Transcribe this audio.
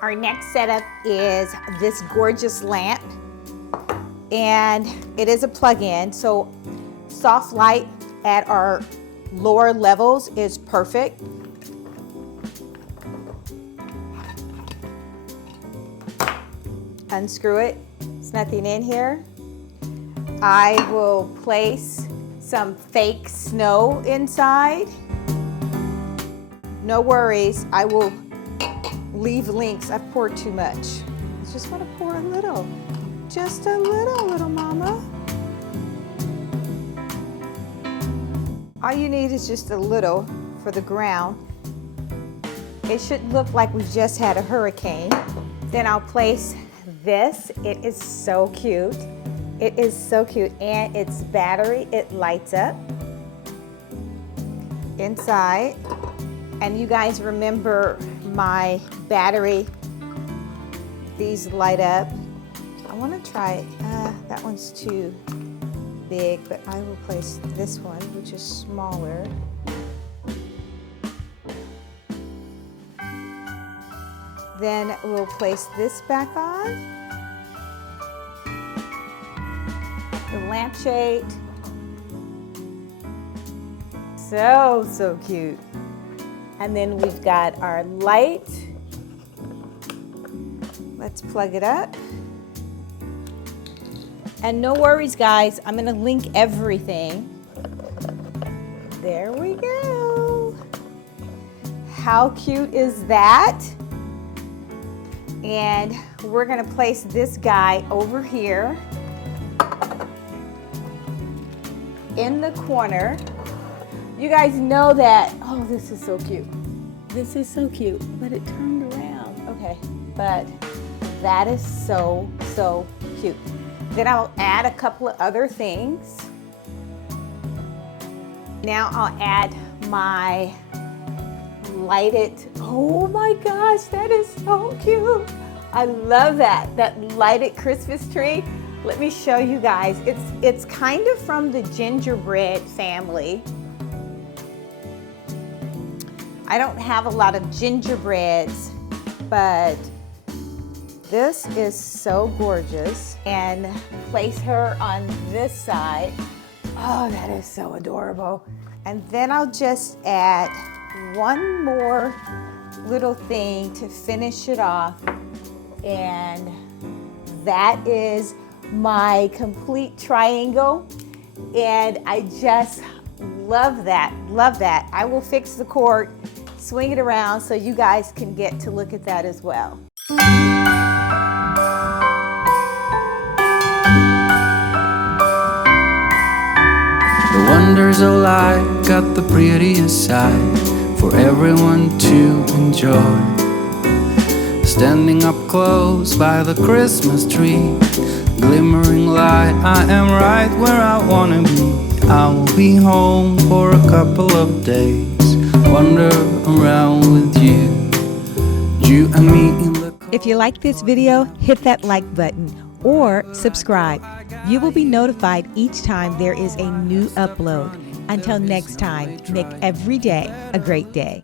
Our next setup is this gorgeous lamp, and it is a plug-in, so soft light at our lower levels is perfect. Unscrew it, there's nothing in here. I will place some fake snow inside. No worries, I will leave links. I've poured too much. I just want to pour a little. Just a little mama. All you need is just a little for the ground. It should look like we've just had a hurricane. Then I'll place this. It is so cute. It is so cute, and it's battery. It lights up inside. And you guys remember my battery, these light up. I want to try it. That one's too big, but I will place this one, which is smaller. Then we'll place this back on. The lampshade. So cute. And then we've got our light. Let's plug it up. And no worries, guys, I'm gonna link everything. There we go. How cute is that? And we're gonna place this guy over here in the corner. You guys know that, oh, this is so cute. This is so cute, but it turned around. Okay, but that is so cute. Then I'll add a couple of other things. Now I'll add my lighted, oh my gosh, that is so cute. I love that lighted Christmas tree. Let me show you guys. It's kind of from the gingerbread family. I don't have a lot of gingerbreads, but this is so gorgeous. And place her on this side. Oh, that is so adorable. And then I'll just add one more little thing to finish it off. And that is my complete triangle. And I just love that, love that. I will fix the cord, swing it around so you guys can get to look at that as well. The wonders of life got the prettiest side for everyone to enjoy. Standing up close by the Christmas tree, glimmering light, I am right where I wanna be. I will be home for a couple of days, wander around with you and me in the cold. If you like this video, hit that like button or subscribe. You will be notified each time there is a new upload. Until next time, make every day a great day.